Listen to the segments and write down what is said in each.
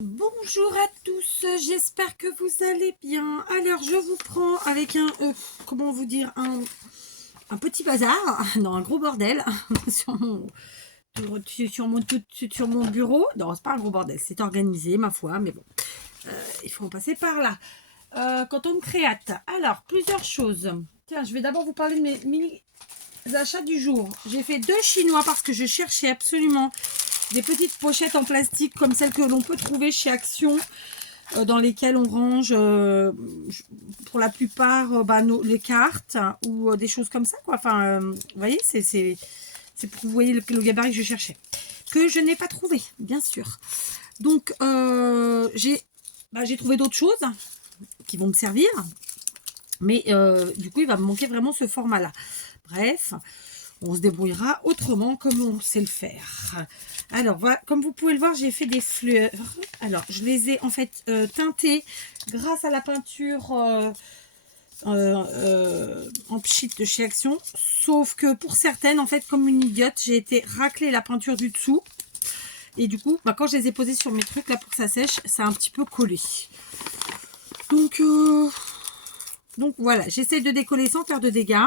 Bonjour à tous, j'espère que vous allez bien. Alors je vous prends avec comment vous dire, un petit bazar, non un gros bordel sur mon bureau. Non, c'est pas un gros bordel, c'est organisé ma foi, mais bon, il faut en passer par là. Quand on me créate, alors plusieurs choses. Tiens, je vais d'abord vous parler de mes mini achats du jour. J'ai fait 2 chinois parce que je cherchais absolument des petites pochettes en plastique comme celles que l'on peut trouver chez Action, dans lesquelles on range pour la plupart les cartes, ou des choses comme ça, quoi. Enfin, vous voyez, c'est pour vous voyez le gabarit que je cherchais, que je n'ai pas trouvé, bien sûr. Donc j'ai trouvé d'autres choses qui vont me servir, mais du coup il va me manquer vraiment ce format là. Bref, on se débrouillera autrement comme on sait le faire. Alors voilà, comme vous pouvez le voir, j'ai fait des fleurs. Alors je les ai en fait teintées grâce à la peinture en pchit de chez Action. Sauf que pour certaines, en fait, comme une idiote, j'ai été racler la peinture du dessous. Et du coup, quand je les ai posées sur mes trucs là pour que ça sèche, ça a un petit peu collé. Donc voilà, j'essaie de décoller sans faire de dégâts.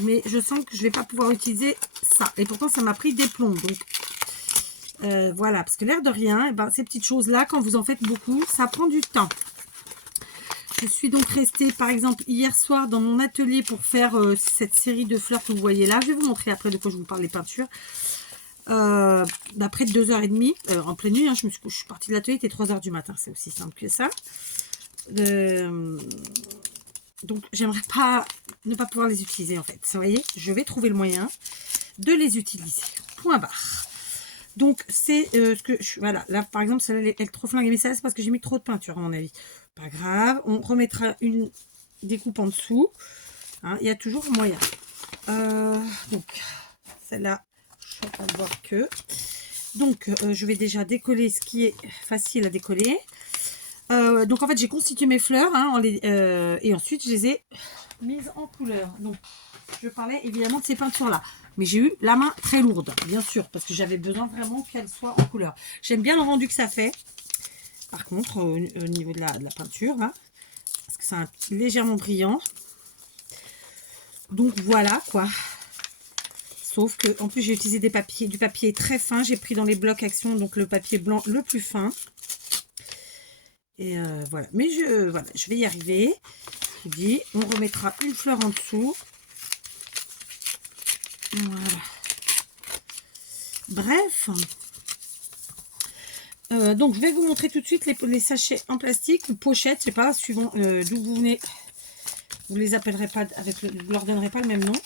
Mais je sens que je ne vais pas pouvoir utiliser ça. Et pourtant, ça m'a pris des plombs. Donc, voilà. Parce que l'air de rien, ces petites choses-là, quand vous en faites beaucoup, ça prend du temps. Je suis donc restée, par exemple, hier soir dans mon atelier pour faire cette série de fleurs que vous voyez là. Je vais vous montrer après de quoi je vous parle des peintures. Près de 2h30, en pleine nuit. Hein, je suis partie de l'atelier, il était 3h du matin. C'est aussi simple que ça. Donc, j'aimerais pas ne pas pouvoir les utiliser, en fait. Vous voyez, je vais trouver le moyen de les utiliser. Point barre. Donc, c'est ce que je... Voilà, là, par exemple, celle-là, elle est trop flinguée. Mais ça, c'est parce que j'ai mis trop de peinture, à mon avis. Pas grave. On remettra une découpe en dessous. Hein, il y a toujours moyen. Donc, celle-là, je suis en train de voir que... Donc, je vais déjà décoller ce qui est facile à décoller. Donc en fait j'ai constitué mes fleurs et ensuite je les ai mises en couleur. Donc je parlais évidemment de ces peintures là, mais j'ai eu la main très lourde, bien sûr, parce que j'avais besoin vraiment qu'elles soient en couleur. J'aime bien le rendu que ça fait, par contre au niveau de la peinture là, parce que c'est légèrement brillant. Donc voilà quoi. Sauf que en plus j'ai utilisé du papier très fin. J'ai pris dans les blocs Action, donc le papier blanc le plus fin. Et voilà, mais je vais y arriver. Je vous dis, on remettra une fleur en dessous. Voilà. Bref. Donc, je vais vous montrer tout de suite les sachets en plastique ou pochettes, je sais pas, suivant d'où vous venez. Vous les appellerez pas vous leur donnerez pas le même nom.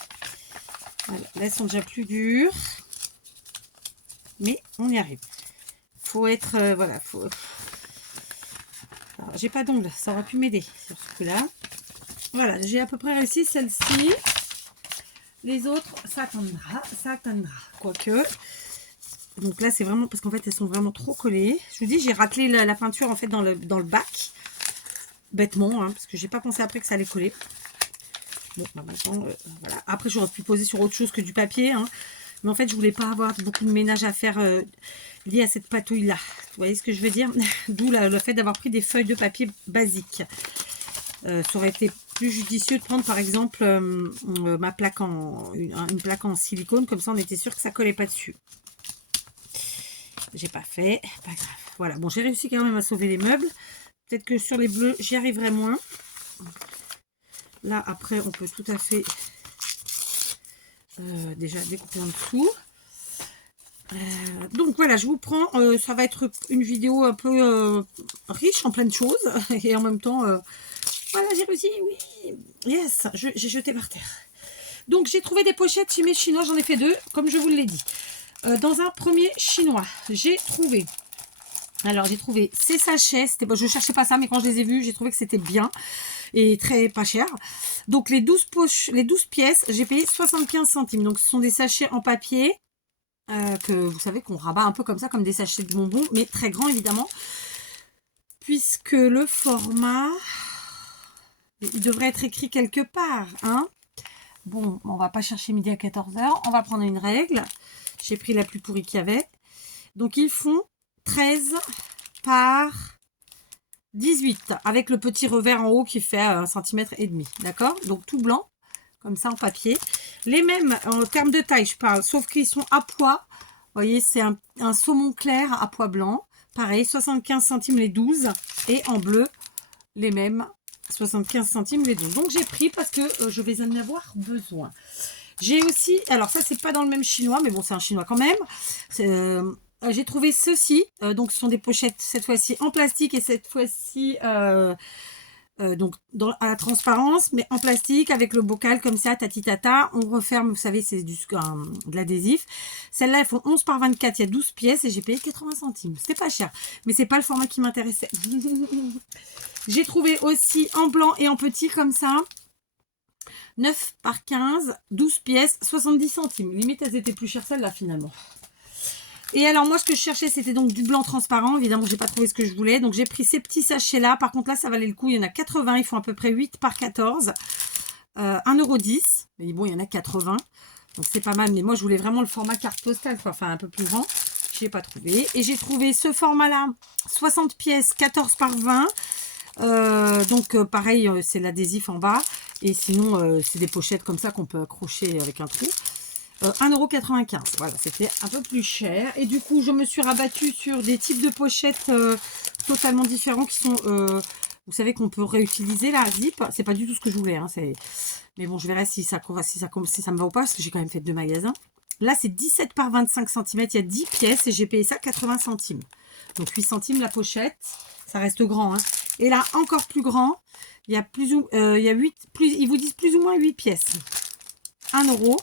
Voilà, là, elles sont déjà plus dures. Mais on y arrive. Faut être, voilà, faut... Alors, j'ai pas d'ongles, ça aurait pu m'aider sur ce coup-là. Voilà, j'ai à peu près réussi celle-ci. Les autres, ça attendra, quoique. Donc là, c'est vraiment parce qu'en fait, elles sont vraiment trop collées. Je vous dis, j'ai raclé la peinture en fait dans le bac, bêtement, hein, parce que j'ai pas pensé après que ça allait coller. Bon, maintenant, voilà. Après, j'aurais pu poser sur autre chose que du papier, hein. Mais en fait, je voulais pas avoir beaucoup de ménage à faire lié à cette patouille-là. Vous voyez ce que je veux dire? D'où le fait d'avoir pris des feuilles de papier basiques. Ça aurait été plus judicieux de prendre par exemple ma plaque une plaque en silicone, comme ça on était sûr que ça collait pas dessus. J'ai pas fait, pas grave. Voilà, bon, j'ai réussi quand même à sauver les meubles. Peut-être que sur les bleus j'y arriverai moins. Là après on peut tout à fait déjà découper en dessous. Donc voilà, je vous prends, ça va être une vidéo un peu riche en plein de choses et en même temps voilà, j'ai réussi, oui, yes, j'ai jeté par terre. Donc j'ai trouvé des pochettes chez mes chinois, j'en ai fait 2 comme je vous l'ai dit. Dans un premier chinois, j'ai trouvé ces sachets. Je cherchais pas ça, mais quand je les ai vus, j'ai trouvé que c'était bien et très pas cher. Donc les 12 pièces, j'ai payé 75 centimes. Donc ce sont des sachets en papier que vous savez qu'on rabat un peu comme ça, comme des sachets de bonbons, mais très grands évidemment, puisque le format, il devrait être écrit quelque part, hein. Bon, on va pas chercher midi à 14h, on va prendre une règle. J'ai pris la plus pourrie qu'il y avait. Donc ils font 13 par 18 avec le petit revers en haut qui fait 1,5 cm. D'accord? Donc tout blanc, comme ça en papier. Les mêmes en termes de taille, je parle, sauf qu'ils sont à pois. Vous voyez, c'est un saumon clair à pois blanc. Pareil, 75 centimes les 12. Et en bleu, les mêmes, 75 centimes les 12. Donc j'ai pris parce que je vais en avoir besoin. J'ai aussi, alors ça c'est pas dans le même chinois, mais bon c'est un chinois quand même. J'ai trouvé ceci, donc ce sont des pochettes cette fois-ci en plastique et cette fois-ci donc à la transparence, mais en plastique avec le bocal comme ça, tati tata. On referme, vous savez, c'est de l'adhésif. Celles-là, elles font 11 par 24, il y a 12 pièces et j'ai payé 80 centimes. C'était pas cher, mais c'est pas le format qui m'intéressait. J'ai trouvé aussi en blanc et en petit comme ça. 9 par 15, 12 pièces, 70 centimes. Limite, elles étaient plus chères celles-là finalement. Et alors moi ce que je cherchais c'était donc du blanc transparent. Évidemment j'ai pas trouvé ce que je voulais. Donc j'ai pris ces petits sachets là. Par contre là ça valait le coup. Il y en a 80. Ils font à peu près 8 par 14. 1,10 €. Mais bon il y en a 80. Donc c'est pas mal. Mais moi je voulais vraiment le format carte postale. Quoi. Enfin un peu plus grand. Je n'ai pas trouvé. Et j'ai trouvé ce format là. 60 pièces 14 par 20. Donc pareil c'est l'adhésif en bas. Et sinon c'est des pochettes comme ça qu'on peut accrocher avec un trou. 1,95 €. Voilà, c'était un peu plus cher. Et du coup, je me suis rabattue sur des types de pochettes totalement différents qui sont, vous savez, qu'on peut réutiliser la zip. C'est pas du tout ce que je voulais. Hein, mais bon, je verrai si ça me va ou pas, parce que j'ai quand même fait 2 magasins. Là, c'est 17 par 25 cm. Il y a 10 pièces et j'ai payé ça 80 centimes. Donc 8 centimes la pochette. Ça reste grand. Hein. Et là, encore plus grand. Il y a ils vous disent plus ou moins 8 pièces. 1 €.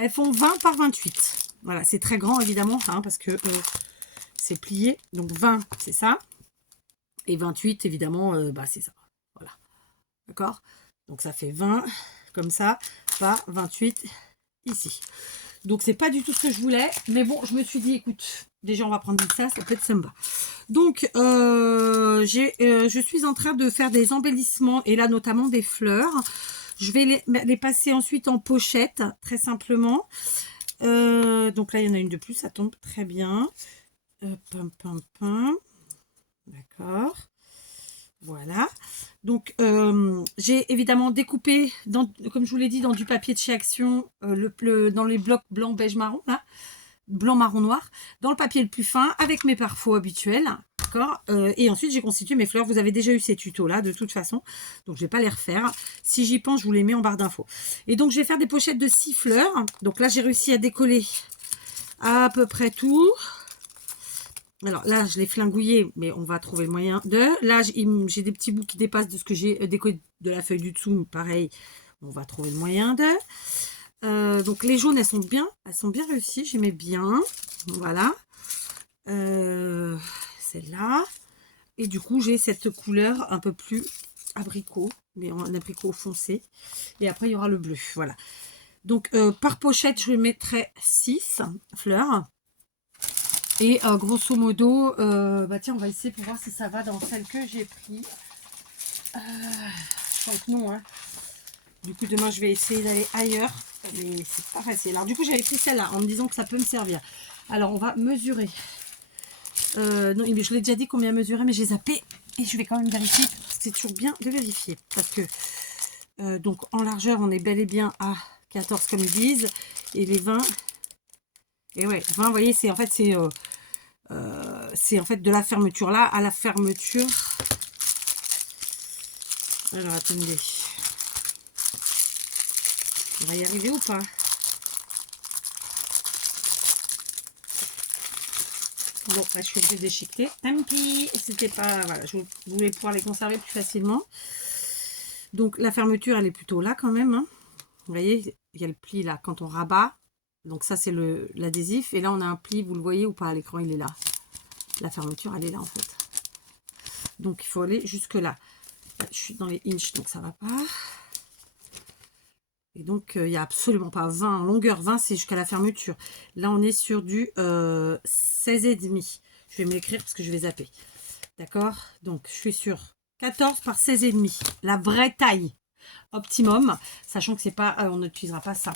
Elles font 20 par 28. Voilà, c'est très grand évidemment, hein, parce que c'est plié. Donc 20, c'est ça. Et 28, évidemment, c'est ça. Voilà. D'accord? Donc ça fait 20, comme ça, par 28 ici. Donc c'est pas du tout ce que je voulais. Mais bon, je me suis dit, écoute, déjà on va prendre ça peut être sympa. Donc, je suis en train de faire des embellissements, et là notamment des fleurs. Je vais les passer ensuite en pochette, très simplement. Donc là, il y en a une de plus, ça tombe très bien. D'accord. Voilà. Donc, j'ai évidemment découpé, comme je vous l'ai dit, dans du papier de chez Action, dans les blocs blanc, beige, marron, là. Blanc, marron, noir. Dans le papier le plus fin, avec mes pare-faux habituels. D'accord. Et ensuite, j'ai constitué mes fleurs. Vous avez déjà eu ces tutos-là, de toute façon. Donc, je ne vais pas les refaire. Si j'y pense, je vous les mets en barre d'infos. Et donc, je vais faire des pochettes de 6 fleurs. Donc là, j'ai réussi à décoller à peu près tout. Alors là, je l'ai flingouillé, mais on va trouver le moyen de... Là, j'ai des petits bouts qui dépassent de ce que j'ai décollé de la feuille du dessous. Pareil, on va trouver le moyen de... donc les jaunes, elles sont bien réussies. J'aimais bien. Voilà. Celle-là. Et du coup, j'ai cette couleur un peu plus abricot, mais en abricot foncé. Et après, il y aura le bleu. Voilà. Donc, par pochette, je mettrai 6 fleurs. Et grosso modo, tiens, on va essayer pour voir si ça va dans celle que j'ai pris. Je crois que non. Hein. Du coup, demain, je vais essayer d'aller ailleurs. Mais c'est pas facile. Alors, du coup, j'avais pris celle-là en me disant que ça peut me servir. Alors, on va mesurer. Non, je l'ai déjà dit combien mesurer, mais j'ai zappé. Et je vais quand même vérifier. C'est toujours bien de vérifier. Parce que, donc, en largeur, on est bel et bien à 14, comme ils disent. Et les 20... Et ouais, 20, vous voyez, c'est en fait, c'est en fait de la fermeture là à la fermeture. Alors, attendez. On va y arriver ou pas? Bon, là, je suis obligée de déchiqueter. Tant pis, c'était pas... Voilà, je voulais pouvoir les conserver plus facilement. Donc, la fermeture, elle est plutôt là quand même. Hein. Vous voyez, il y a le pli là quand on rabat. Donc ça, c'est l'adhésif. Et là, on a un pli, vous le voyez ou pas? L'écran, il est là. La fermeture, elle est là, en fait. Donc, il faut aller jusque là. Je suis dans les inches, donc ça va pas. Et donc, il n'y a absolument pas 20 en longueur. 20, c'est jusqu'à la fermeture. Là, on est sur du 16,5. Je vais me l'écrire parce que je vais zapper. D'accord? Donc, je suis sur 14 par 16,5. La vraie taille optimum, sachant que c'est pas, on n'utilisera pas ça.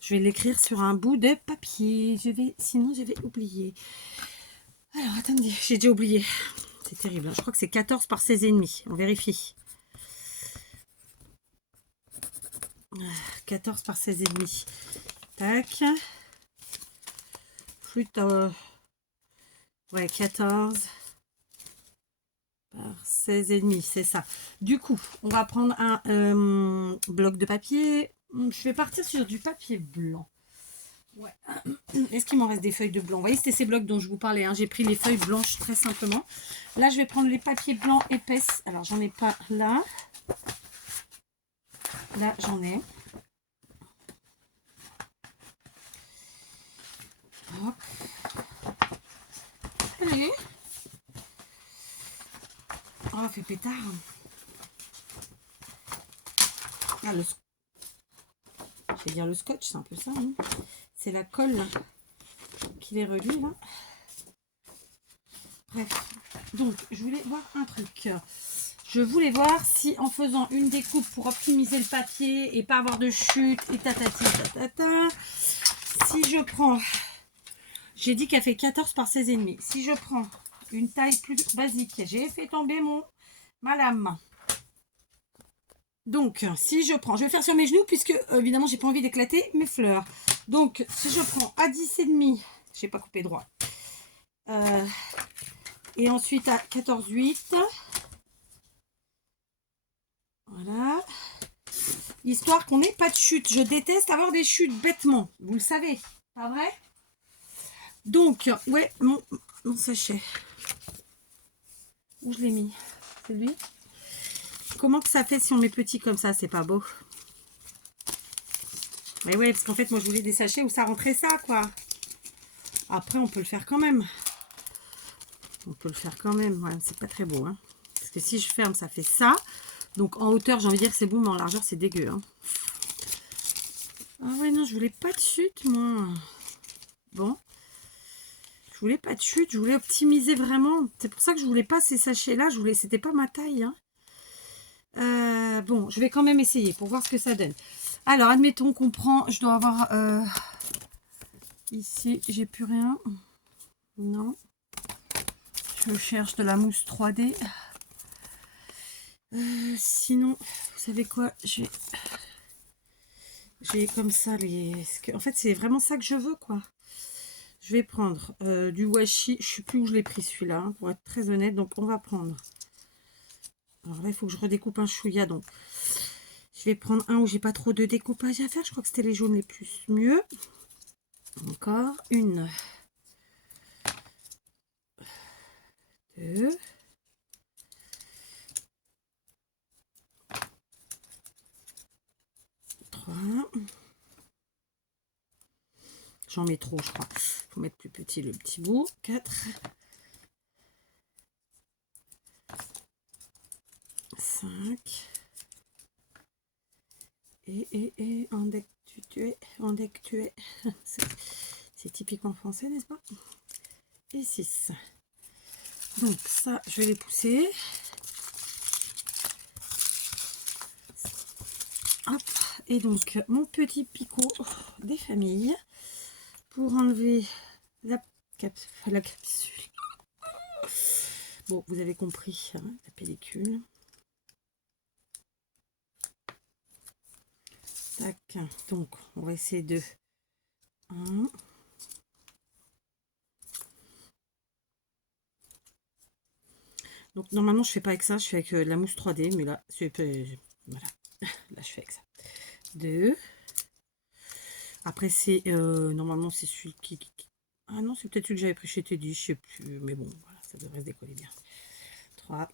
Je vais l'écrire sur un bout de papier. Sinon je vais oublier. Alors attendez, j'ai déjà oublié. C'est terrible, hein. Je crois que c'est 14 par 16,5. On vérifie. 14 par 16,5. Tac. Flûte. Ouais, 14 par 16,5, c'est ça. Du coup, on va prendre un bloc de papier. Je vais partir sur du papier blanc. Ouais. Est-ce qu'il m'en reste des feuilles de blanc? Vous voyez, c'était ces blocs dont je vous parlais, hein. J'ai pris les feuilles blanches très simplement. Là, je vais prendre les papiers blancs épaisses. Alors, j'en ai pas là. Là, j'en ai. Hop. Allez. Oh, fait pétard. Ah, je vais dire le scotch, c'est un peu ça. Hein. C'est la colle là, qui les relie là. Bref. Donc, je voulais voir un truc. Je voulais voir si en faisant une découpe pour optimiser le papier et pas avoir de chute et tatati tatata, si je prends, j'ai dit qu'elle fait 14 par 16,5. Si je prends une taille plus basique, j'ai fait tomber ma lame. Donc, si je prends, je vais faire sur mes genoux puisque évidemment j'ai pas envie d'éclater mes fleurs. Donc, si je prends à 10,5, je n'ai pas coupé droit. Et ensuite à 14,8. Voilà. Histoire qu'on n'ait pas de chute. Je déteste avoir des chutes bêtement. Vous le savez, pas vrai? Donc, ouais, mon sachet. Où je l'ai mis? C'est lui? Comment que ça fait si on met petit comme ça? C'est pas beau. Mais ouais, parce qu'en fait, moi, je voulais des sachets où ça rentrait ça, quoi. Après, on peut le faire quand même. On peut le faire quand même. Ouais, c'est pas très beau, hein. Parce que si je ferme, ça fait ça. Donc, en hauteur, j'ai envie de dire que c'est bon, mais en largeur, c'est dégueu, hein. Ah ouais, non, je voulais pas de chute, moi. Bon. Je voulais pas de chute. Je voulais optimiser vraiment. C'est pour ça que je voulais pas ces sachets-là. C'était pas ma taille, hein. Bon, je vais quand même essayer pour voir ce que ça donne. Alors, admettons qu'on prend, je dois avoir ici, j'ai plus rien. Non. Je cherche de la mousse 3D. Sinon, vous savez quoi, j'ai comme ça les... En fait, c'est vraiment ça que je veux, quoi. Je vais prendre du washi. Je sais plus où je l'ai pris celui-là, hein, pour être très honnête. Donc, on va prendre... Alors là, il faut que je redécoupe un chouïa, donc... Je vais prendre un où j'ai pas trop de découpage à faire. Je crois que c'était les jaunes les plus mieux. Encore une, 2, 3. J'en mets trop, je crois. Faut mettre plus petit le petit bout. 4, 5. Et en deck tu es, c'est typiquement français, n'est-ce pas? Et 6. Donc ça, je vais les pousser. Hop. Et donc mon petit picot des familles pour enlever la capsule. Bon, vous avez compris, hein, la pellicule. Tac. Donc, on va essayer de 1. Donc, normalement, je fais pas avec ça, je fais avec la mousse 3D, mais là, c'est voilà. Là, je fais avec ça. 2. Après, c'est normalement, c'est celui qui... Ah non, c'est peut-être celui que j'avais pris chez Teddy, je sais plus, mais bon, voilà, ça devrait se décoller bien. 3.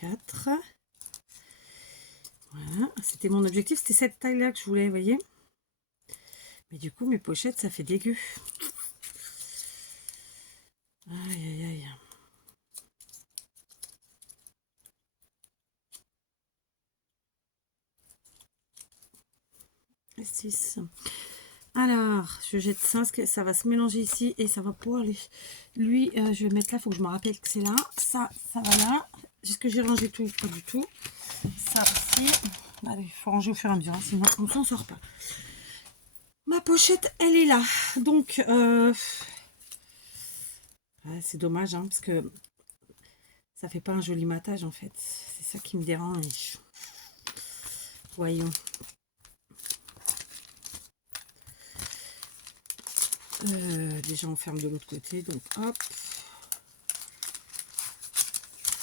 4. Voilà, c'était mon objectif, c'était cette taille-là que je voulais, vous voyez. Mais du coup, mes pochettes, ça fait dégueu. Aïe, aïe, aïe. Et 6. Alors, je jette ça, parce que ça va se mélanger ici et ça va pouvoir aller. Lui, je vais mettre là, il faut que je me rappelle que c'est là. Ça va là. Est-ce que j'ai rangé tout? Pas du tout. Ça aussi. Allez, il faut ranger au fur et à mesure, hein, sinon on s'en sort pas. Ma pochette, elle est là. Donc, c'est dommage, hein, parce que ça fait pas un joli matage, en fait. C'est ça qui me dérange. Voyons. Déjà, on ferme de l'autre côté. Donc, hop.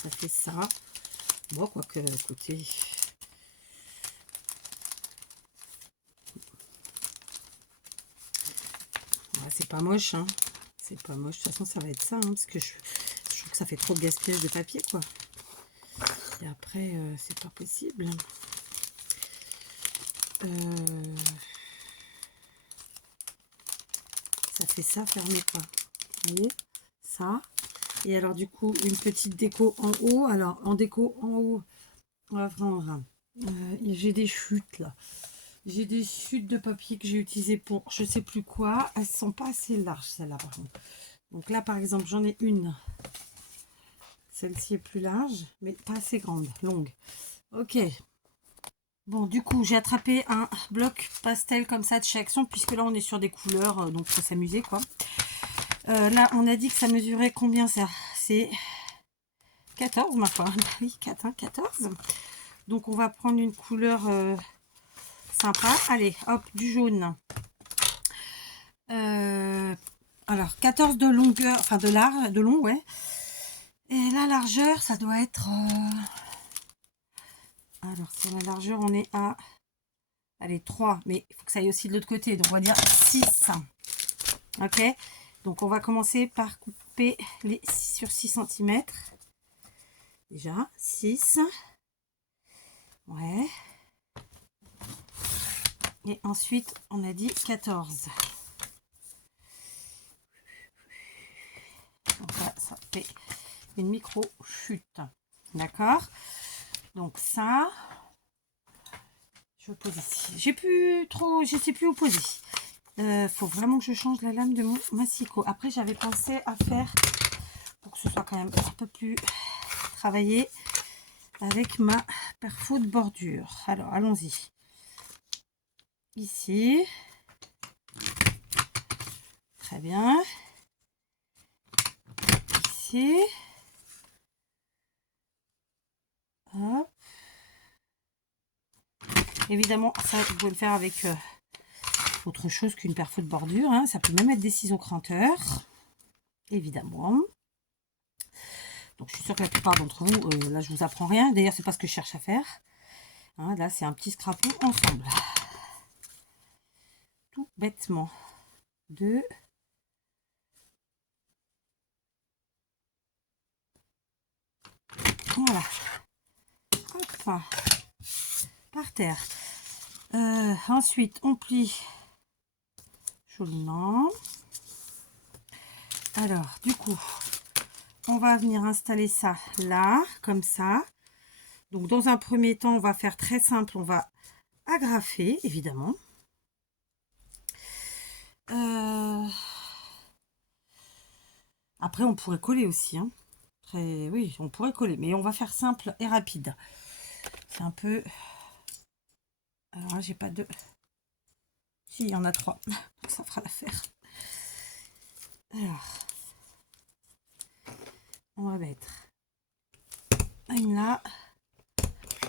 Ça fait ça. Bon, quoique, côté... c'est pas moche, hein. C'est pas moche. De toute façon, ça va être ça, hein, parce que je trouve que ça fait trop de gaspillage de papier, quoi. Et après, c'est pas possible. Ça fait ça fermé, quoi. Vous voyez ça. Et alors, du coup, une petite déco en haut. Alors, en déco en haut, on va prendre... j'ai des chutes, là. J'ai des chutes de papier que j'ai utilisées pour je sais plus quoi. Elles sont pas assez larges, celles-là, par contre. Donc là, par exemple, j'en ai une. Celle-ci est plus large, mais pas assez grande, longue. Ok. Bon, du coup, j'ai attrapé un bloc pastel comme ça de chez Action, puisque là, on est sur des couleurs, donc faut s'amuser, quoi. Là, on a dit que ça mesurait combien, ça? C'est 14, ma foi. Oui, 4, hein, 14. Donc, on va prendre une couleur sympa. Allez, hop, du jaune. Alors, 14 de longueur, enfin de large, de long, ouais. Et la largeur, ça doit être... Alors, sur la largeur, on est à... Allez, 3, mais il faut que ça aille aussi de l'autre côté. Donc, on va dire 6. Ok. Donc, on va commencer par couper les 6 sur 6 cm. Déjà, 6. Ouais. Et ensuite, on a dit 14. Donc là, ça fait une micro-chute. D'accord. Donc ça, je pose ici. J'ai plus trop, je sais plus où poser. Faut vraiment que je change la lame de mon massicot. Après, j'avais pensé à faire, pour que ce soit quand même un peu plus travaillé, avec ma perfo de bordure. Alors, allons-y. Ici. Très bien. Ici. Hop. Évidemment, ça, vous pouvez le faire avec autre chose qu'une perfo de bordure. Hein. Ça peut même être des ciseaux cranteurs. Évidemment. Donc, je suis sûre que la plupart d'entre vous, là, je vous apprends rien. D'ailleurs, c'est pas ce que je cherche à faire. Hein, là, c'est un petit scrapon ensemble. Tout bêtement. 2. Voilà. Hop. Par terre. Ensuite, on plie joliment. Alors, du coup, on va venir installer ça là, comme ça. Donc, dans un premier temps, on va faire très simple. On va agrafer, évidemment. Après, on pourrait coller aussi. Hein. Oui, on pourrait coller. Mais on va faire simple et rapide. C'est un peu... Alors là, j'ai pas de... Si, il y en a 3. Donc, ça fera l'affaire. Alors... On va mettre une là,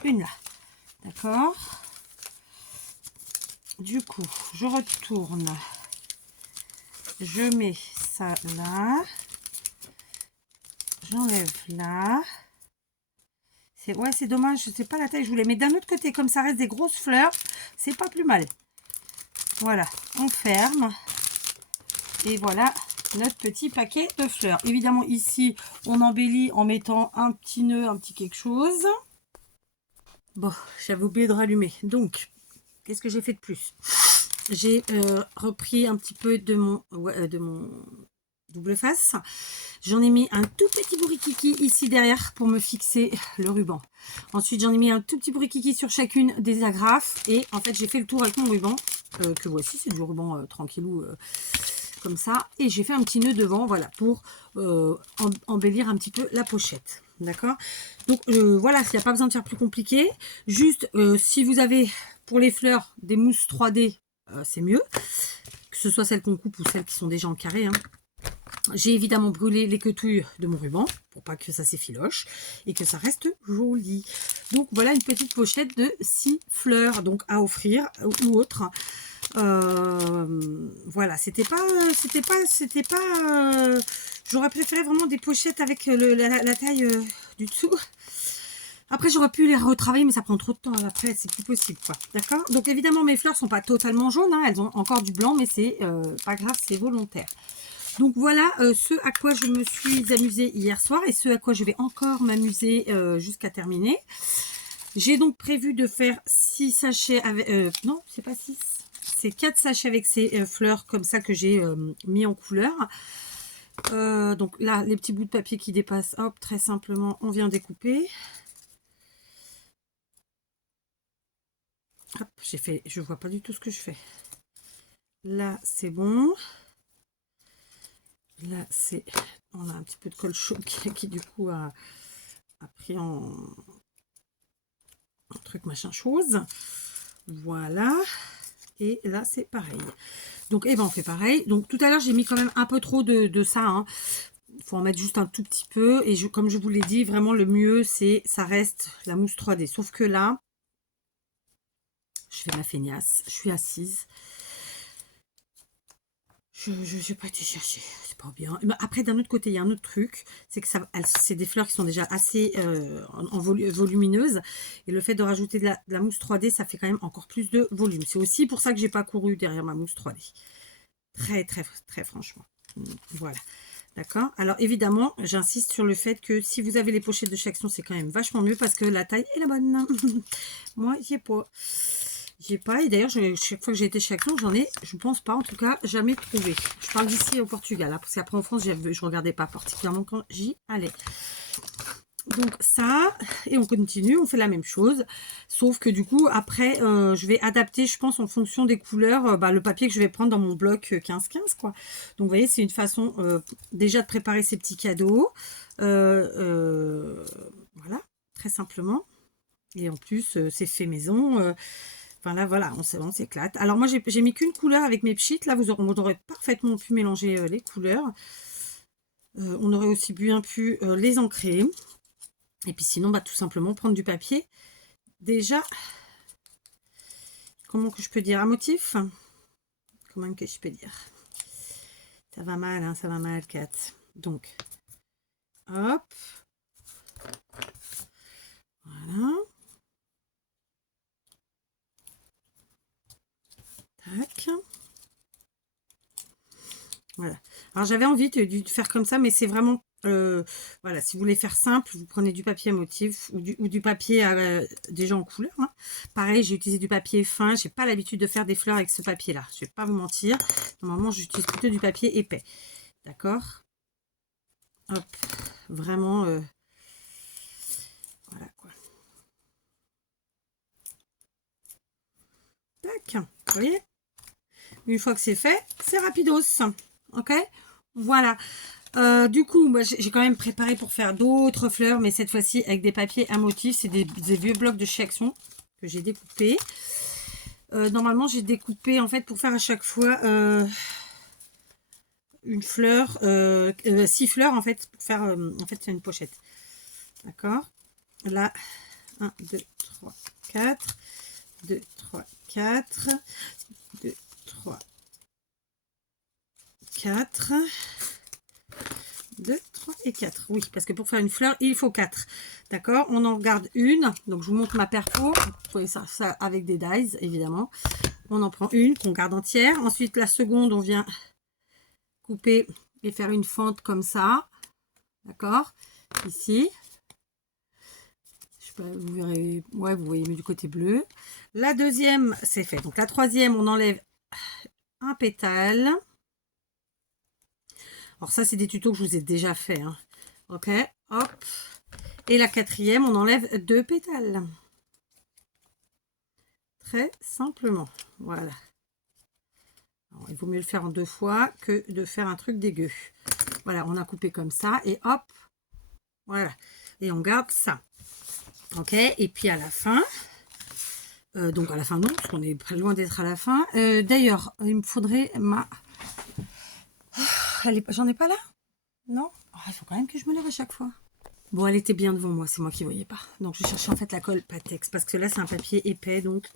une là. D'accord. Du coup, je retourne. Je mets ça là. J'enlève là. Ouais, c'est dommage, je sais pas la taille. Je voulais mettre d'un autre côté, comme ça reste des grosses fleurs. C'est pas plus mal. Voilà, on ferme. Et voilà notre petit paquet de fleurs. Évidemment, ici, on embellit en mettant un petit nœud, un petit quelque chose. Bon, j'avais oublié de rallumer. Donc, qu'est-ce que j'ai fait de plus? J'ai repris un petit peu de mon double face. J'en ai mis un tout petit bourriquiki ici derrière pour me fixer le ruban. Ensuite, j'en ai mis un tout petit bourriquiki sur chacune des agrafes. Et en fait, j'ai fait le tour avec mon ruban. Que voici, c'est du ruban tranquillou. Comme ça, et j'ai fait un petit nœud devant, voilà, pour embellir un petit peu la pochette, d'accord. Donc voilà, il n'y a pas besoin de faire plus compliqué, juste si vous avez pour les fleurs des mousses 3D, c'est mieux. que ce soit celles qu'on coupe ou celles qui sont déjà en carré, hein. J'ai évidemment brûlé les quetouilles de mon ruban pour pas que ça s'effiloche et que ça reste joli. Donc voilà une petite pochette de 6 fleurs donc à offrir ou autre. Voilà, c'était pas j'aurais préféré vraiment des pochettes avec la taille du dessous. Après, j'aurais pu les retravailler, mais ça prend trop de temps. Après, c'est plus possible, quoi. D'accord? Donc, évidemment, mes fleurs sont pas totalement jaunes, hein. Elles ont encore du blanc, mais c'est pas grave, c'est volontaire. Donc, voilà ce à quoi je me suis amusée hier soir et ce à quoi je vais encore m'amuser jusqu'à terminer. J'ai donc prévu de faire 6 sachets avec... non, c'est pas 6. C'est 4 sachets avec ces fleurs comme ça que j'ai mis en couleur. Donc là, les petits bouts de papier qui dépassent, hop, très simplement, on vient découper. Hop, j'ai fait, je vois pas du tout ce que je fais. Là, c'est bon. Là, c'est, on a un petit peu de colle chaud qui du coup a pris en truc machin chose. Voilà. Et là, c'est pareil. Donc, eh ben, on fait pareil. Donc, tout à l'heure, j'ai mis quand même un peu trop de ça, hein. Il faut en mettre juste un tout petit peu. Et comme je vous l'ai dit, vraiment, le mieux, c'est, ça reste la mousse 3D. Sauf que là, je fais ma feignasse. Je suis assise. Je n'ai pas été chercher, c'est pas bien. Mais après, d'un autre côté, il y a un autre truc, c'est que c'est des fleurs qui sont déjà assez volumineuses. Et le fait de rajouter de la mousse 3D, ça fait quand même encore plus de volume. C'est aussi pour ça que j'ai pas couru derrière ma mousse 3D. Très, très, très franchement. Voilà. D'accord. Alors, évidemment, j'insiste sur le fait que si vous avez les pochettes de Chaque Action, c'est quand même vachement mieux parce que la taille est la bonne. Moi, j'y ai pas. J'ai pas, et d'ailleurs, chaque fois que j'ai été chez Action, j'en ai, je pense pas, en tout cas, jamais trouvé. Je parle d'ici au Portugal, hein, parce qu'après en France, je regardais pas particulièrement quand j'y allais. Donc ça, et on continue, on fait la même chose, sauf que du coup, après, je vais adapter, je pense, en fonction des couleurs, le papier que je vais prendre dans mon bloc 15-15, quoi. Donc, vous voyez, c'est une façon déjà de préparer ces petits cadeaux. Voilà, très simplement. Et en plus, c'est fait maison. Enfin là, voilà, on s'éclate. Alors moi, j'ai mis qu'une couleur avec mes pchites. Là, vous aurez parfaitement pu mélanger les couleurs. On aurait aussi bien pu les ancrer. Et puis sinon, tout simplement prendre du papier. Déjà, comment que je peux dire? Un motif? Comment que je peux dire? Ça va mal, hein, ça va mal, Kat. Donc, hop. Voilà. Tac. Voilà. Alors j'avais envie de faire comme ça, mais c'est vraiment, voilà, si vous voulez faire simple, vous prenez du papier à motif ou du papier déjà en couleur, hein. Pareil, j'ai utilisé du papier fin, j'ai pas l'habitude de faire des fleurs avec ce papier-là, je vais pas vous mentir. Normalement, j'utilise plutôt du papier épais. D'accord? Hop, vraiment, voilà quoi. Tac, vous voyez? Une fois que c'est fait, c'est rapidos. Ok, voilà. Du coup, j'ai quand même préparé pour faire d'autres fleurs, mais cette fois-ci avec des papiers à motifs. C'est des vieux blocs de chez Action que j'ai découpés. Normalement, j'ai découpé en fait pour faire à chaque fois une fleur, 6 fleurs en fait pour faire en fait c'est une pochette. D'accord. Là, 1, 2, 3, 4, 2, 3, 4, 2, 3, 4, 2, 3 et 4. Oui, parce que pour faire une fleur, il faut 4. D'accord? On en garde une. Donc, je vous montre ma perco. Vous pouvez ça avec des dies, évidemment. On en prend une qu'on garde entière. Ensuite, la seconde, on vient couper et faire une fente comme ça. D'accord? Ici. Je sais pas, vous verrez. Ouais, vous voyez, mais du côté bleu. La deuxième, c'est fait. Donc, la troisième, on enlève un pétale. Alors ça, c'est des tutos que je vous ai déjà fait, hein. Ok, hop. Et la quatrième, on enlève 2 pétales. Très simplement. Voilà. Alors, il vaut mieux le faire en 2 fois que de faire un truc dégueu. Voilà, on a coupé comme ça et hop. Voilà. Et on garde ça. Ok, et puis à la fin, Donc à la fin non, parce qu'on est loin d'être à la fin. D'ailleurs, il me faudrait ma... J'en ai pas là? Non? Il faut quand même que je me lève à chaque fois. Bon, elle était bien devant moi, c'est moi qui ne voyais pas. Donc je cherchais en fait la colle Patex, parce que là c'est un papier épais, donc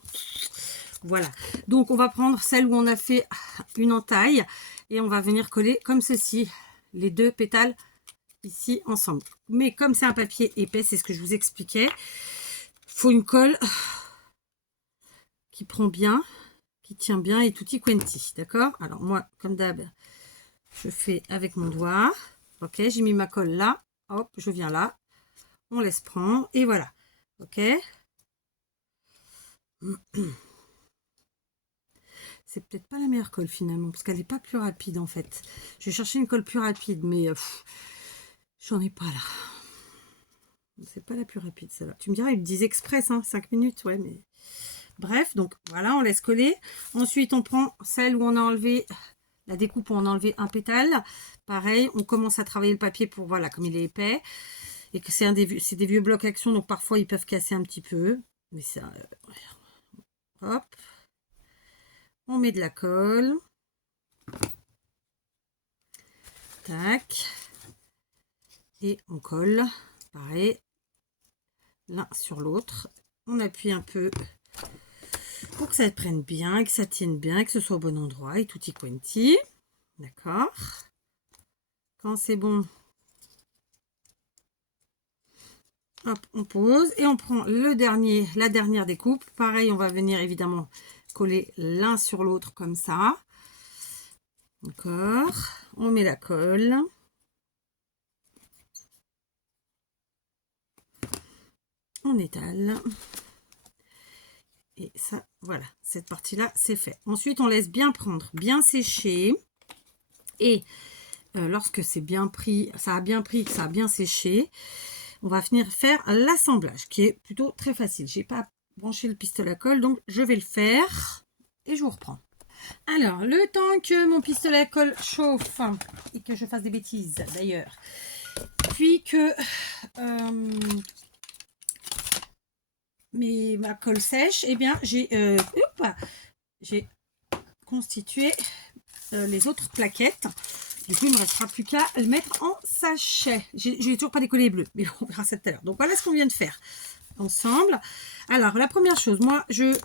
voilà. Donc on va prendre celle où on a fait une entaille, et on va venir coller comme ceci, les deux pétales ici ensemble. Mais comme c'est un papier épais, c'est ce que je vous expliquais, faut une colle qui prend bien, qui tient bien et tutti quanti, d'accord? Alors moi, comme d'hab, je fais avec mon doigt. Ok, j'ai mis ma colle là, hop, je viens là, on laisse prendre et voilà. Ok, c'est peut-être pas la meilleure colle finalement, parce qu'elle n'est pas plus rapide en fait. Je vais chercher une colle plus rapide, mais j'en ai pas là. C'est pas la plus rapide celle-là. Tu me diras, ils disent express, hein, 5 minutes, ouais, mais bref, donc voilà, on laisse coller. Ensuite, on prend celle où on a enlevé la découpe, où on a enlevé un pétale. Pareil, on commence à travailler le papier pour, voilà, comme il est épais. Et que c'est des vieux blocs action, donc parfois ils peuvent casser un petit peu. Mais ça, hop. On met de la colle. Tac. Et on colle. Pareil. L'un sur l'autre. On appuie un peu pour que ça prenne bien, que ça tienne bien, que ce soit au bon endroit et tutti quanti. D'accord. Quand c'est bon, hop, on pose et on prend la dernière découpe. Pareil, on va venir évidemment coller l'un sur l'autre comme ça. D'accord. On met la colle. On étale. Et ça, voilà, cette partie-là, c'est fait. Ensuite, on laisse bien prendre, bien sécher. Et lorsque c'est bien pris, ça a bien pris, que ça a bien séché, on va venir faire l'assemblage, qui est plutôt très facile. J'ai pas branché le pistolet à colle, donc je vais le faire et je vous reprends. Alors, le temps que mon pistolet à colle chauffe, et que je fasse des bêtises d'ailleurs, puis que ma colle sèche, eh bien j'ai constitué les autres plaquettes. Du coup, il ne me restera plus qu'à le mettre en sachet. Je n'ai toujours pas décollé les bleus, mais on verra ça tout à l'heure. Donc voilà ce qu'on vient de faire ensemble. Alors, la première chose, moi, je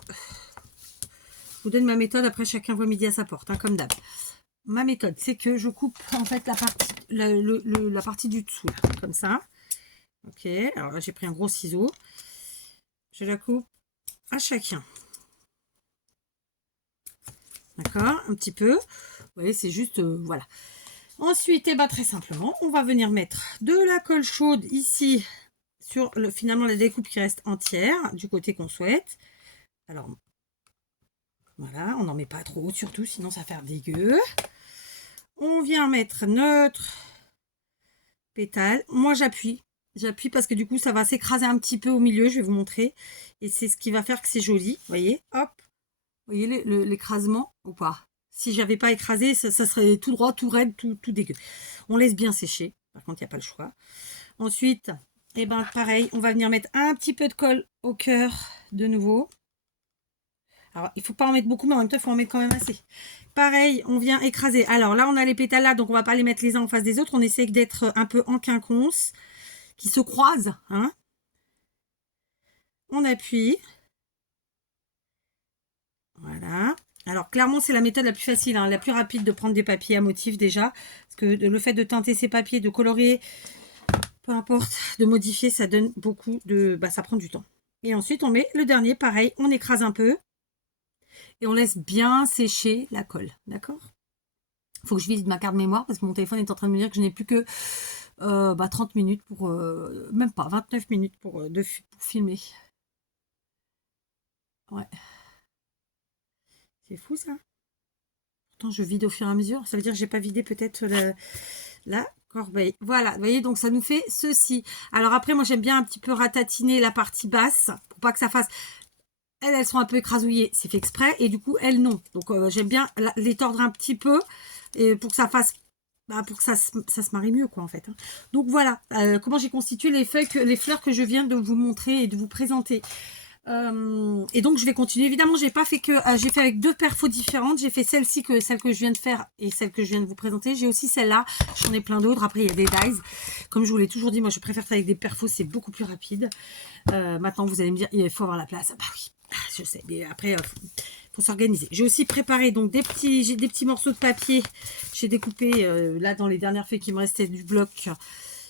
vous donne ma méthode. Après, chacun voit midi à sa porte, hein, comme d'hab. Ma méthode, c'est que je coupe en fait la partie du dessous, là, comme ça. Ok, alors là, j'ai pris un gros ciseau. Je la coupe à chacun. D'accord, un petit peu. Vous voyez, c'est juste, voilà. Ensuite, et ben, très simplement, on va venir mettre de la colle chaude ici sur finalement la découpe qui reste entière du côté qu'on souhaite. Alors, voilà, on n'en met pas trop surtout, sinon ça va faire dégueu. On vient mettre notre pétale. Moi, j'appuie. J'appuie parce que du coup, ça va s'écraser un petit peu au milieu. Je vais vous montrer. Et c'est ce qui va faire que c'est joli. Vous voyez, hop. Vous voyez l'écrasement ou pas? Si j'avais pas écrasé, ça serait tout droit, tout raide, tout dégueu. On laisse bien sécher. Par contre, il n'y a pas le choix. Ensuite, et ben pareil, on va venir mettre un petit peu de colle au cœur de nouveau. Alors, il ne faut pas en mettre beaucoup, mais en même temps, il faut en mettre quand même assez. Pareil, on vient écraser. Alors là, on a les pétales là, donc on ne va pas les mettre les uns en face des autres. On essaie d'être un peu en quinconce, qui se croisent. Hein. On appuie. Voilà. Alors, clairement, c'est la méthode la plus facile, hein, la plus rapide de prendre des papiers à motifs déjà. Parce que le fait de teinter ces papiers, de colorier, peu importe, de modifier, ça donne beaucoup de... ça prend du temps. Et ensuite, on met le dernier, pareil, on écrase un peu. Et on laisse bien sécher la colle, d'accord? Il faut que je vide ma carte mémoire parce que mon téléphone est en train de me dire que je n'ai plus que 30 minutes pour... même pas, 29 minutes pour filmer. Ouais. C'est fou ça. Pourtant, je vide au fur et à mesure. Ça veut dire que j'ai pas vidé peut-être la corbeille. Voilà, vous voyez, donc ça nous fait ceci. Alors après, moi, j'aime bien un petit peu ratatiner la partie basse pour pas que ça fasse... Elles sont un peu écrasouillées, c'est fait exprès, et du coup, elles, non. Donc, j'aime bien les tordre un petit peu et pour que ça fasse... pour que ça se marie mieux, quoi, en fait. Hein. Donc, voilà comment j'ai constitué les fleurs que je viens de vous montrer et de vous présenter. Et donc, je vais continuer. Évidemment, j'ai pas fait que... j'ai fait avec deux perfos différentes. J'ai fait celle-ci, celle que je viens de faire et celle que je viens de vous présenter. J'ai aussi celle-là. J'en ai plein d'autres. Après, il y a des dies. Comme je vous l'ai toujours dit, moi, je préfère faire avec des perfos. C'est beaucoup plus rapide. Maintenant, vous allez me dire, il faut avoir la place. Bah oui, je sais. Mais après, faut s'organiser. J'ai aussi préparé donc j'ai des petits morceaux de papier. J'ai découpé, là, dans les dernières feuilles qui me restaient du bloc.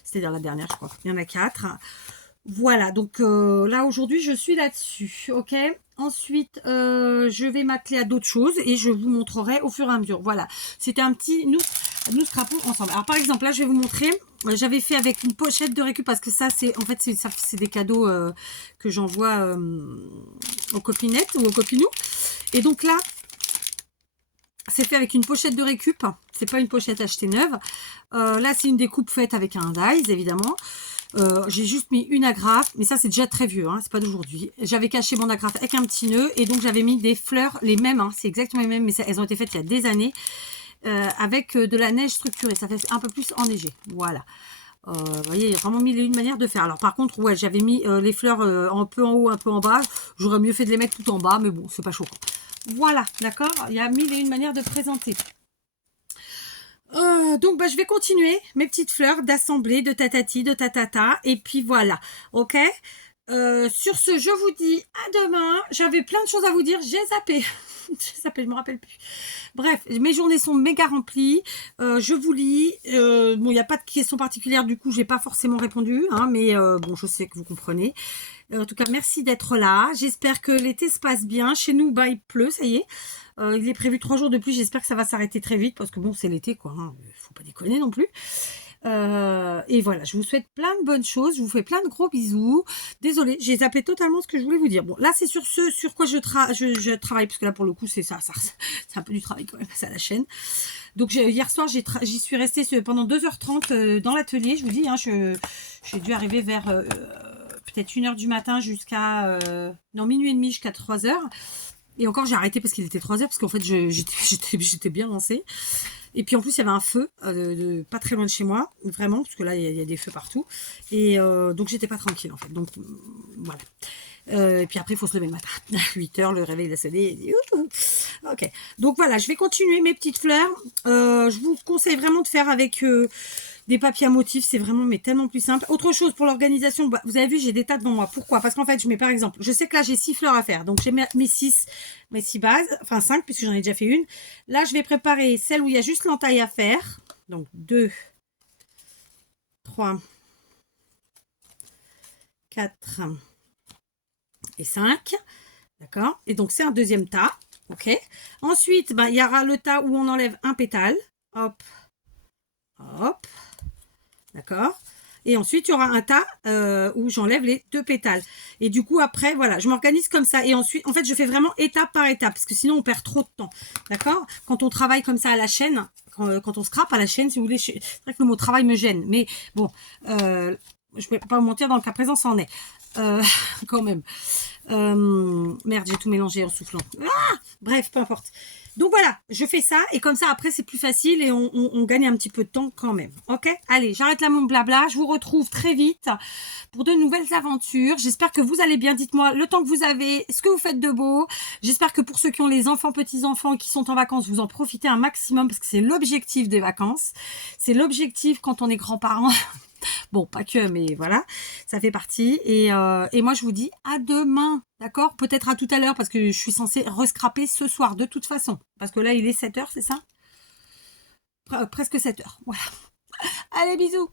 C'est-à-dire la dernière, je crois. Il y en a 4. Voilà, donc là aujourd'hui je suis là-dessus, ok. Ensuite, je vais m'atteler à d'autres choses et je vous montrerai au fur et à mesure. Voilà, c'était un petit nous scrapons ensemble. Alors par exemple, là je vais vous montrer, j'avais fait avec une pochette de récup parce que ça c'est en fait c'est des cadeaux que j'envoie aux copinettes ou aux copinous. Et donc là, c'est fait avec une pochette de récup, c'est pas une pochette achetée neuve. Là c'est une découpe faite avec un dies évidemment. J'ai juste mis une agrafe, mais ça c'est déjà très vieux, hein, c'est pas d'aujourd'hui. J'avais caché mon agrafe avec un petit nœud et donc j'avais mis des fleurs, les mêmes, hein, c'est exactement les mêmes, mais elles ont été faites il y a des années, avec de la neige structurée, ça fait un peu plus enneigé, voilà. Vous voyez, il y a vraiment mille et une manières de faire. Alors par contre, ouais, j'avais mis les fleurs un peu en haut, un peu en bas, j'aurais mieux fait de les mettre tout en bas, mais bon, c'est pas choquant. Voilà, d'accord, il y a mille et une manières de présenter. Donc bah, je vais continuer mes petites fleurs d'assembler, de tatati, de tatata, et puis voilà, ok. Sur ce, je vous dis à demain. J'avais plein de choses à vous dire, j'ai zappé. J'ai zappé, je me rappelle plus. Bref, mes journées sont méga remplies. Je vous lis. Bon, il n'y a pas de questions particulières, du coup, j'ai pas forcément répondu, hein, mais bon, je sais que vous comprenez. En tout cas, merci d'être là. J'espère que l'été se passe bien. Chez nous, bah, il pleut, ça y est. Il est prévu 3 jours de pluie. J'espère que ça va s'arrêter très vite parce que bon, c'est l'été, quoi. Hein. Faut pas déconner non plus. Et voilà, je vous souhaite plein de bonnes choses. Je vous fais plein de gros bisous. Désolée, j'ai zappé totalement ce que je voulais vous dire. Bon, là, c'est sur ce sur quoi je travaille, parce que là, pour le coup, c'est ça c'est un peu du travail quand même, c'est à la chaîne. Donc, hier soir, j'y suis restée pendant 2h30 dans l'atelier. Je vous dis, hein, j'ai dû arriver vers peut-être 1h du matin jusqu'à minuit et demi jusqu'à 3h. Et encore, j'ai arrêté parce qu'il était 3h, parce qu'en fait, j'étais bien lancée. Et puis en plus, il y avait un feu pas très loin de chez moi, vraiment, parce que là, il y a des feux partout. Et donc, j'étais pas tranquille, en fait. Donc, voilà. Et puis après, il faut se lever le matin. À 8h, le réveil a sonné. Ok. Donc, voilà, je vais continuer mes petites fleurs. Je vous conseille vraiment de faire avec des papiers à motifs. C'est vraiment mais tellement plus simple. Autre chose pour l'organisation, bah, vous avez vu, j'ai des tas devant moi. Pourquoi? Parce qu'en fait, je mets par exemple, je sais que là, j'ai 6 fleurs à faire. Donc, j'ai mes 6 bases, enfin 5, puisque j'en ai déjà fait une. Là, je vais préparer celle où il y a juste l'entaille à faire. Donc, 2, 3, 4 et 5. D'accord? Et donc, c'est un deuxième tas. Ok? Ensuite, ben, il y aura le tas où on enlève un pétale. Hop. Hop. D'accord? Et ensuite, il y aura un tas où j'enlève les 2 pétales. Et du coup, après, voilà, je m'organise comme ça. Et ensuite, en fait, je fais vraiment étape par étape. Parce que sinon, on perd trop de temps. D'accord? Quand on travaille comme ça à la chaîne, quand on scrape à la chaîne, si vous voulez, c'est vrai que le mot travail me gêne. Mais bon, je ne vais pas vous mentir, dans le cas présent, ça en est. Quand même. Merde, j'ai tout mélangé en soufflant. Ah, bref, peu importe. Donc voilà, je fais ça et comme ça après c'est plus facile et on gagne un petit peu de temps quand même. Ok? Allez, j'arrête là mon blabla. Je vous retrouve très vite pour de nouvelles aventures. J'espère que vous allez bien. Dites-moi le temps que vous avez, ce que vous faites de beau. J'espère que pour ceux qui ont les enfants, petits-enfants qui sont en vacances, vous en profitez un maximum parce que c'est l'objectif des vacances. C'est l'objectif quand on est grands-parents. Bon, pas que, mais voilà, ça fait partie. Et moi, je vous dis à demain, d'accord? Peut-être à tout à l'heure, parce que je suis censée rescraper ce soir, de toute façon. Parce que là, il est 7h, c'est ça? Presque 7h, voilà. Allez, bisous!